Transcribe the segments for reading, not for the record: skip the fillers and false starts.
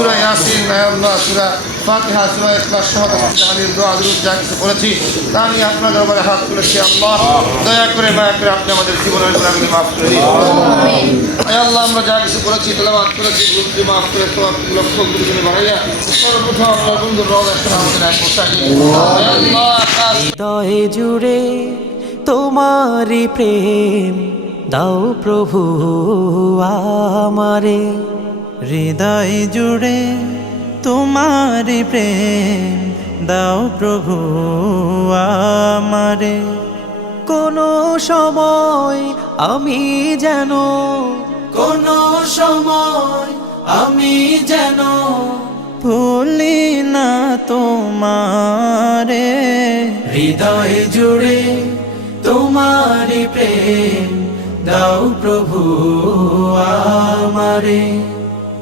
সূরা ইয়াসিন, আল্লাহ সূরা ফাতিহা, সূরা ইখলাস সহ তাহলিল দোয়া দুরূদ যা কিছু করেছি তা নিয়ে আপনার দরবারে হাত তুলেছি। আল্লাহ দয়া করে মায়া করে আপনি আমাদের জীবনের গুনাহগুলি মাফ করে দিন। আল্লাহ আমরা যা কিছু করেছি তেলাওয়াত করেছি ভুলটি মাফ করে সওয়াব লক্ষ কোটি গুণে বাড়াইয়া সর্বপ্রথম আপনার বন্ধুর রওজা এখন আমাদের এক পোশাক আল্লাহ হৃদয়ে জুড়ে তোমারি প্রেম দাও প্রভু আমারে। হৃদয় জুড়ে তোমারি প্রেম দাও প্রভু আমারে। কোনো সময় আমি যেন ভুলি না তোমারে। হৃদয় জুড়ে তোমারি প্রেম দাও প্রভু আমারে।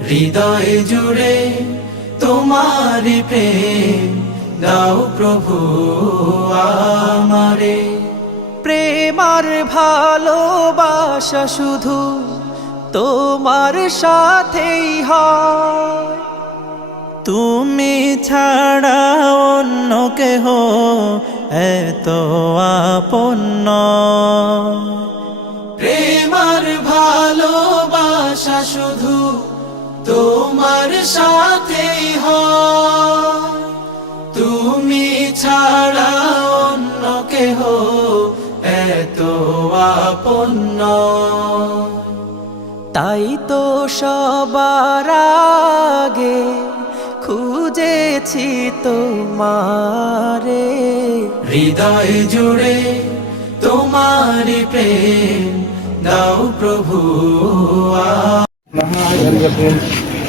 হৃদয় জুড়ে তোমারি প্রেম দাও প্রভু আমারে। প্রেম আর ভালোবাসা শুধু তোমার সাথেই হয়, তুমি ছাড়া অন্য কেহ এত আপন নয়। প্রেম আর ভালোবাসা শুধু তোমার সাথেই হয়, তুমি ছাড়া অন্য কেহ এত আপন নয়। তাই তো সবার আগে খুঁজেছি তোমারে। হৃদয় জুড়ে তোমারি প্রেম দাও প্রভু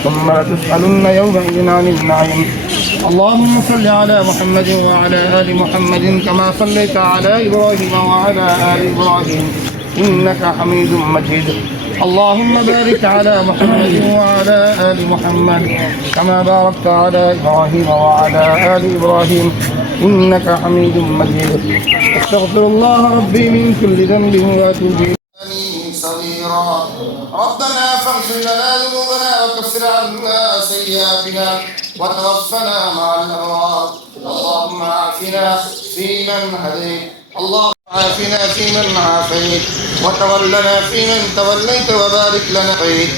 ثم تسألن يومئذ عن النعيم. اللهم صل على محمد وعلى آل محمد كما صليت على إبراهيم وعلى آل إبراهيم إنك حميد مجيد. اللهم بارك على محمد وعلى آل محمد كما باركت على إبراهيم وعلى آل إبراهيم إنك حميد مجيد. استغفر الله ربي من كل ذنب وأتوب إليه صغيرا. ربنا فاغفر لنا ذنوبنا وكفر عنا سيئاتنا وتوفنا مع الأبرار. اللهم عافنا فيمن هديت، اللهم عافنا فيمن عافيت، وتولنا فيمن توليت، وبارك لنا فيك،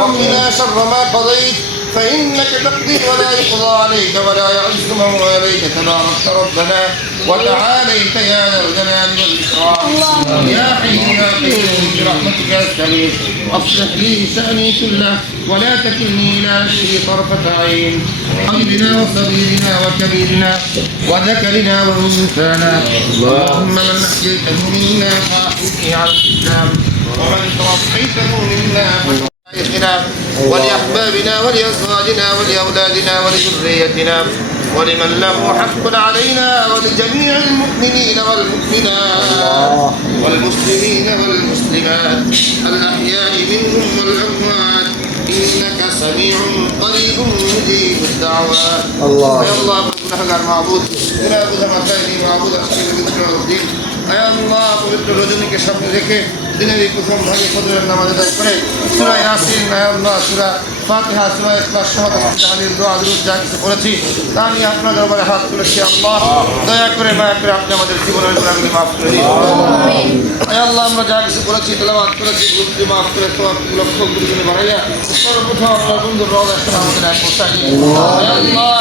وقنا شر ما قضيت فإنك تقضي ولا يقضى عليك ولا يعز من واليك تبارك ربنا وتعاليت يا ذا الجلال والإكرام. يا حي يا قيوم برحمتك أستغيث أصلح لي شأني كله ولا تكلني إلى نفسي طرفة عين. حبيبنا وصغيرنا وكبيرنا وذكرنا وأنثانا اللهم من أحييته منا فأحيه على الإسلام ومن توفيته منا فشيخنا ولأحبابنا ولأزواجنا ولأولادنا ولذريتنا ولمن له حق علينا ولجميع المؤمنين والمؤمنات والمسلمين والمسلمات الأحياء منهم والأموات إنك سميع قريب مجيب الدعوات. الله يا الله গুনাহগার মাবুদ গুনাহ বুঝা মাথায় নিয়ে মাবুদ আজকে দিন আয় আল্লাহ পবিত্র রজনীকে সামনে রেখে দিনের এই প্রথম ভাগে ফজরের নামাজ আদায় করে সূরা ইয়াসিন, আল্লাহ সূরা ফাতিহা, সূরা ইখলাস সহ তাহলিল দোয়া দুরূদ যা কিছু করেছি তা নিয়ে আপনার দরবারে হাত তুলেছি। আল্লাহ দয়া করে মায়া করে আপনি আমাদের জীবনের গুনাহগুলি মাফ করে দিন। আয় আল্লাহ আমরা যা কিছু করেছি তেলাওয়াত করেছি ভুলটি মাফ করে সওয়াব লক্ষ কোটি গুণে বাড়াইয়া সর্বপ্রথম আপনার বন্ধুর রওজা এখন আমাদের এক পোশাক আল্লাহ